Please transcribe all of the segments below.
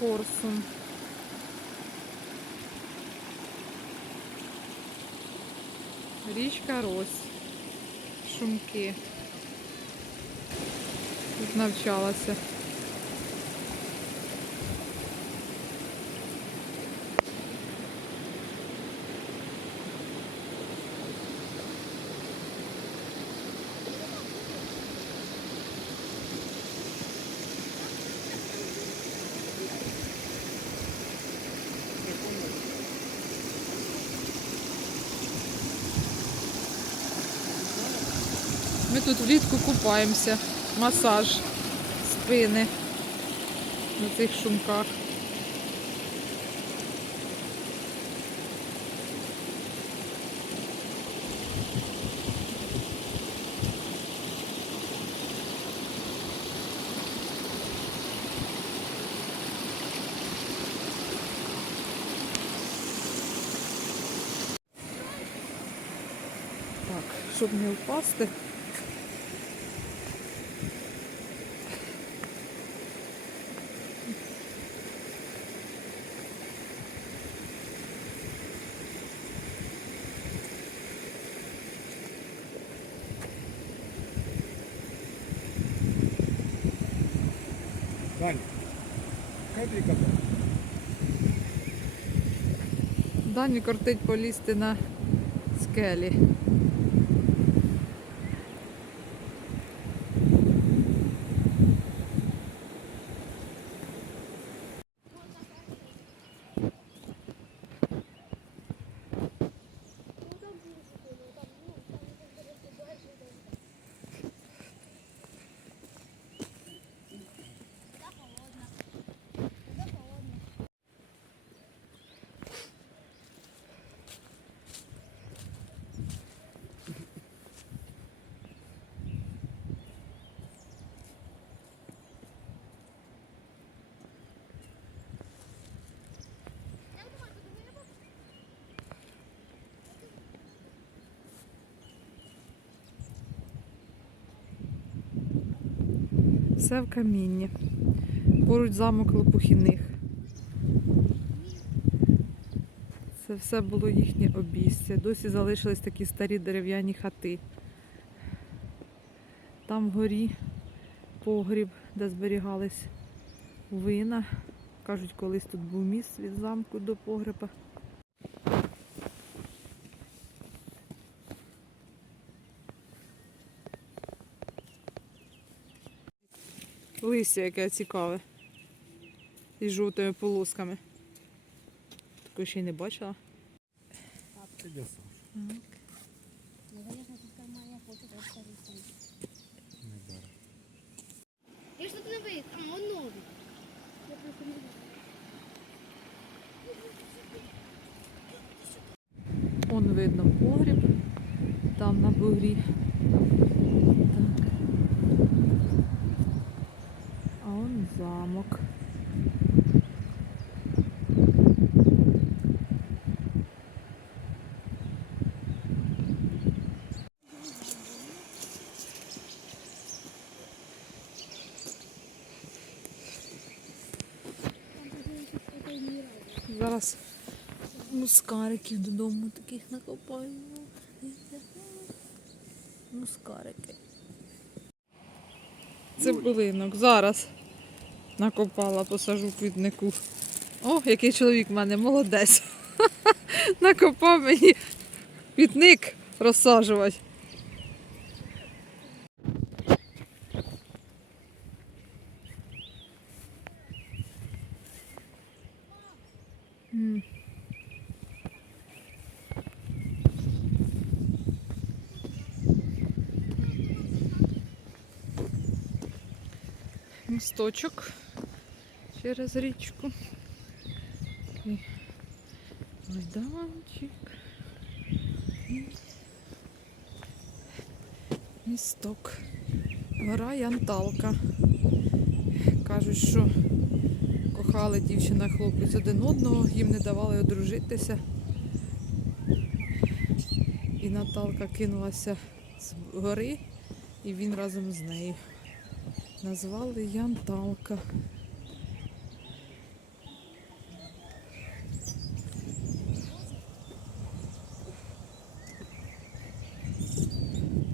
Корсун. Річка Рось. Шумки. Тут навчалася. Тут влітку купаємося. Масаж спини на цих шумках. Так, щоб не впасти. Дані кортить полізти на скелі. Все в камінні. Поруч замок Лопухіних. Це все було їхнє обійстя. Досі залишились такі старі дерев'яні хати. Там вгорі погріб, де зберігались вина. Кажуть, колись тут був міст від замку до погреба. Листя яке цікаве. Із жовтими полосками. Такої ще й не бачила. Сам. Наверное, тут. Не. Я выйду. А, он новый. Я просто не вижу. Он видно погріб, там на бугрі. Так. А он замок. Там тоже что-то не нравится. Зараз мускариків додому таких накопаю. Мускарики. Цибулинок. Зараз накопала, посажу квітнику. О, який чоловік в мене молодець. Накопав мені квітник розсаджувати. Місточок через річку. Такий майданчик. І Місток. Гора Янталка. Кажуть, що кохали дівчина хлопець один одного, їм не давали одружитися. І Наталка кинулася з гори, і він разом з нею назвали янталка.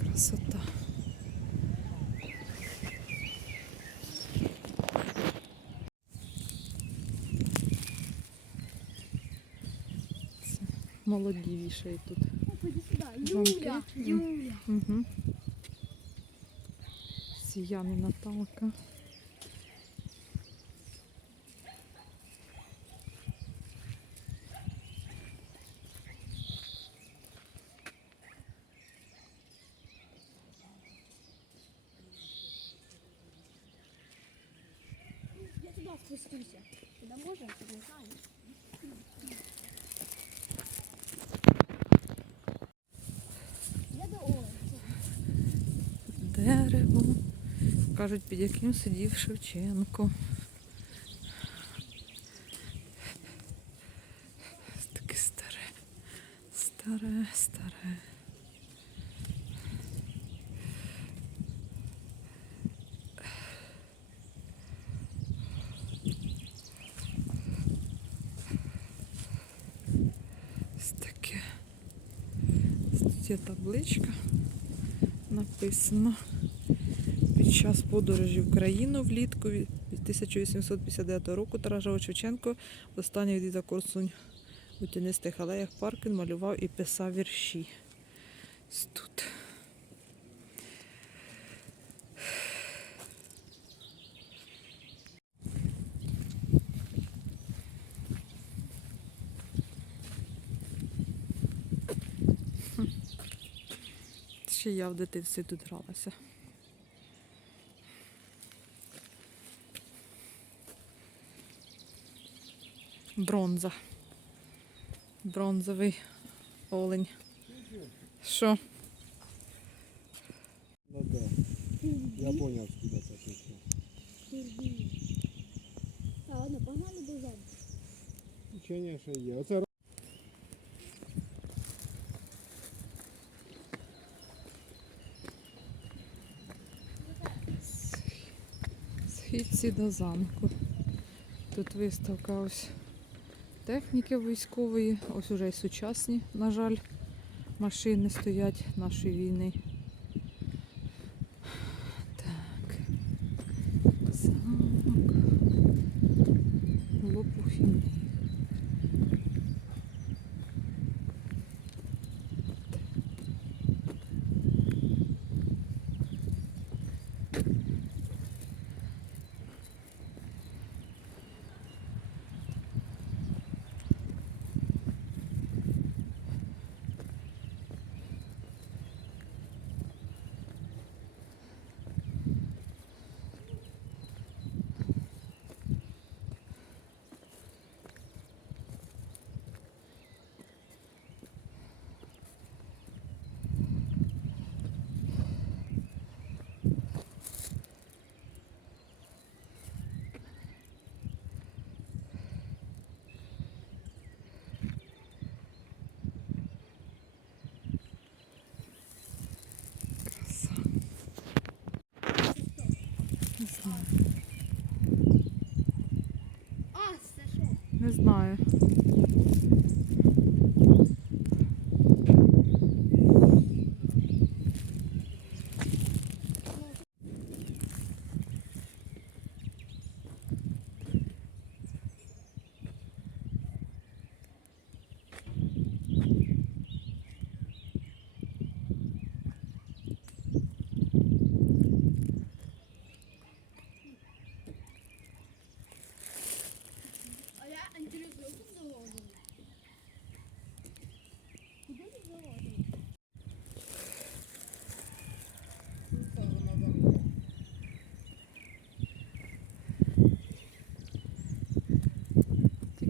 Красота. Молоді вішають тут. Юля, Юля. Угу. Сіяни Наталка. Я туда спустюсь. Туда можно? Не знаю. Кажуть, під яким сидів Шевченко. Таке старе. Старе, старе. Ось таке. Є табличка. Написано час подорожі в країну влітку від 1859 року Тарас Шевченко в останній відвідав Корсунь у тінистих алеях парку він малював і писав вірші. Ось Тут. Ще я в дитинстві тут гралася. Бронза. Бронзовий олень. Що? Ну да. Я понял, откуда это пришло. Так, ладно, погнали до замка. Вчення ще є. Оце ро- Східці до замку. Тут виставка ось техніки військової, ось уже й сучасні, на жаль, машини стоять нашої війни. Так. Замок. Лопухіний. Не знаю. А, це що? Не.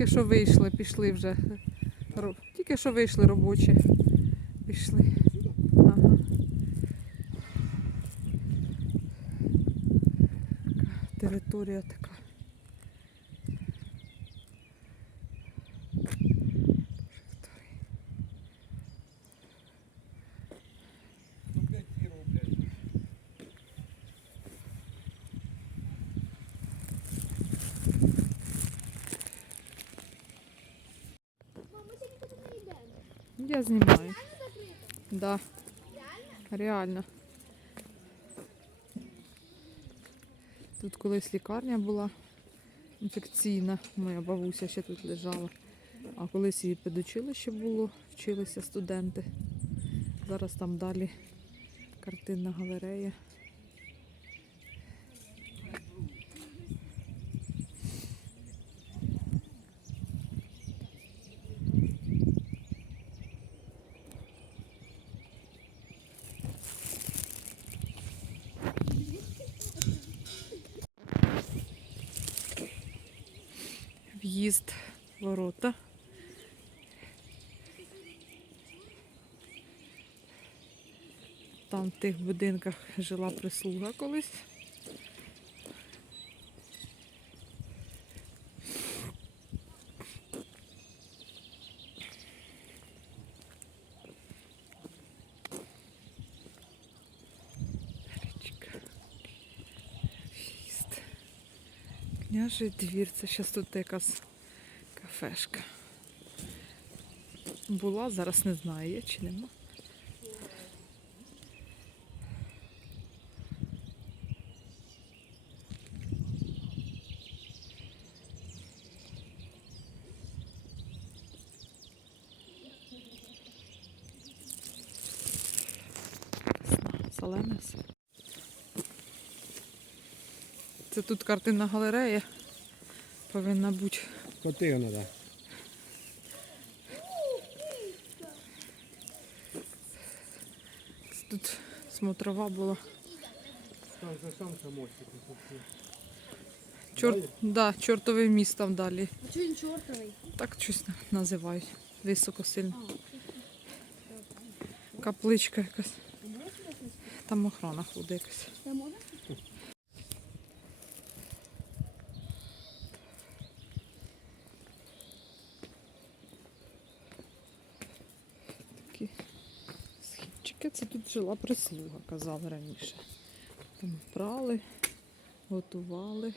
Тільки що вийшли, пішли вже. Тільки що вийшли робочі. Пішли. Ага. Територія така. Я знімаю. Реально? Да, реально. Тут колись лікарня була інфекційна. Моя бабуся ще тут лежала. А колись її педучилище було, вчилися студенти. Зараз там далі картинна галерея. В'їзд, ворота. Там в тих будинках жила прислуга колись. Річка. В'їзд. Княжий двір. Це зараз тут якась кафешка. Була, зараз не знаю, є чи нема. Солене все. Це тут картинна галерея. Повинна бути. Коти треба. Тут смотрова була. Там за самка мостик. Чорт, да, чортове місто далі. А чого він чортовий? Так щось називають. Високо сильно. Капличка якась. Там охорона ходить якась. Та можна? Такі східчики. Це тут жила прислуга, казали раніше. Там прали, готували.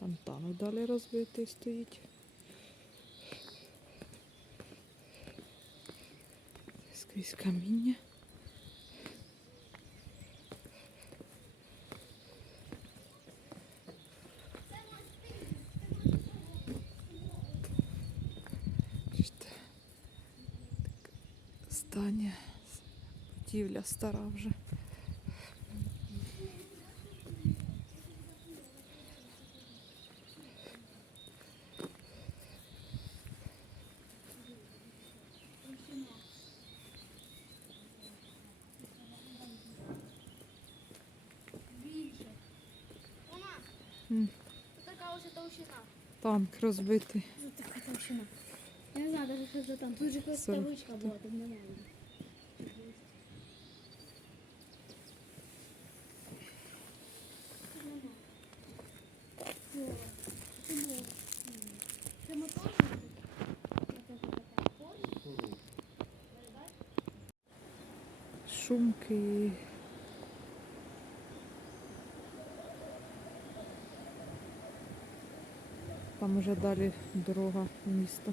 Там танок далі розбитий стоїть. Скрізь каміння. Будівля стара вже. Така ось толщина. Танк розбитий. Така толщина. Я не знаю, навіть що це там. Тут же якась табличка була, тут немає. Це мотор? Шумки. Там уже далі дорога в місто.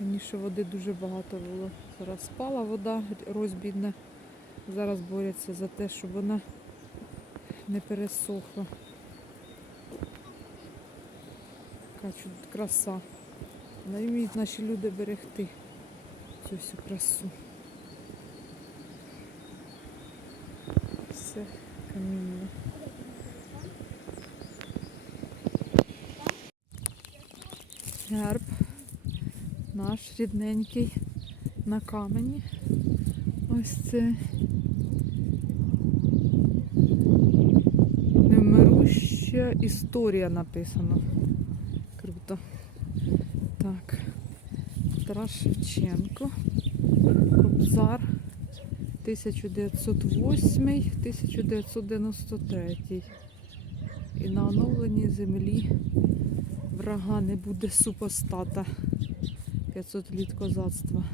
Раніше води дуже багато було. Зараз спала вода розбідна. Зараз борються за те, щоб вона не пересохла. Така краса. Не наші люди берегти цю всю красу. Все каміння. Герб наш рідненький на камені. Ось це невмируща історія написано. Так. Тарас. Кобзар 1908-1993. І на оновленій землі врага не буде супостата 500 літ козацтва.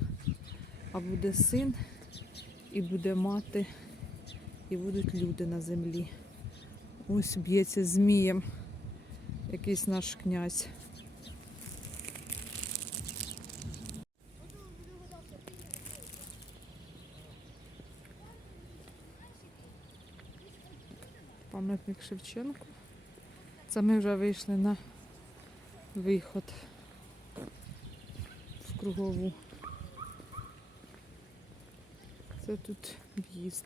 А буде син, і буде мати, і будуть люди на землі. Ось б'ється змієм якийсь наш князь. Пам'ятник Шевченку. Це ми вже вийшли на виход в кругову. Це тут в'їзд.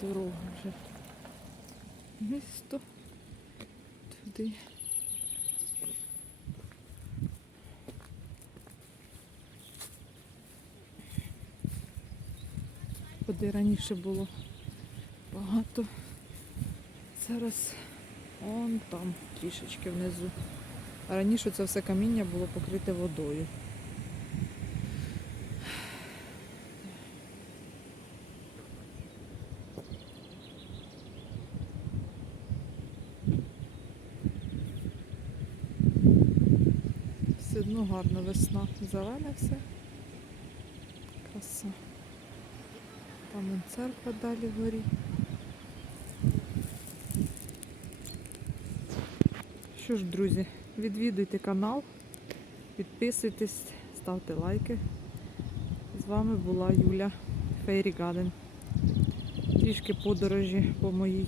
Дорога вже. Місто. Туди. Куди раніше було багато. Зараз он там трішечки внизу. А раніше це все каміння було покрите водою. Все одно гарно весна. Зелене все. Краса. Там он церква далі вгорі. Що ж, друзі, відвідуйте канал, підписуйтесь, ставте лайки. З вами була Юля Фейрі Гаден. Трішки подорожі по моїй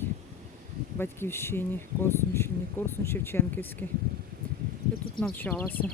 батьківщині, Корсунщині, Корсун Шевченківській. Я тут навчалася.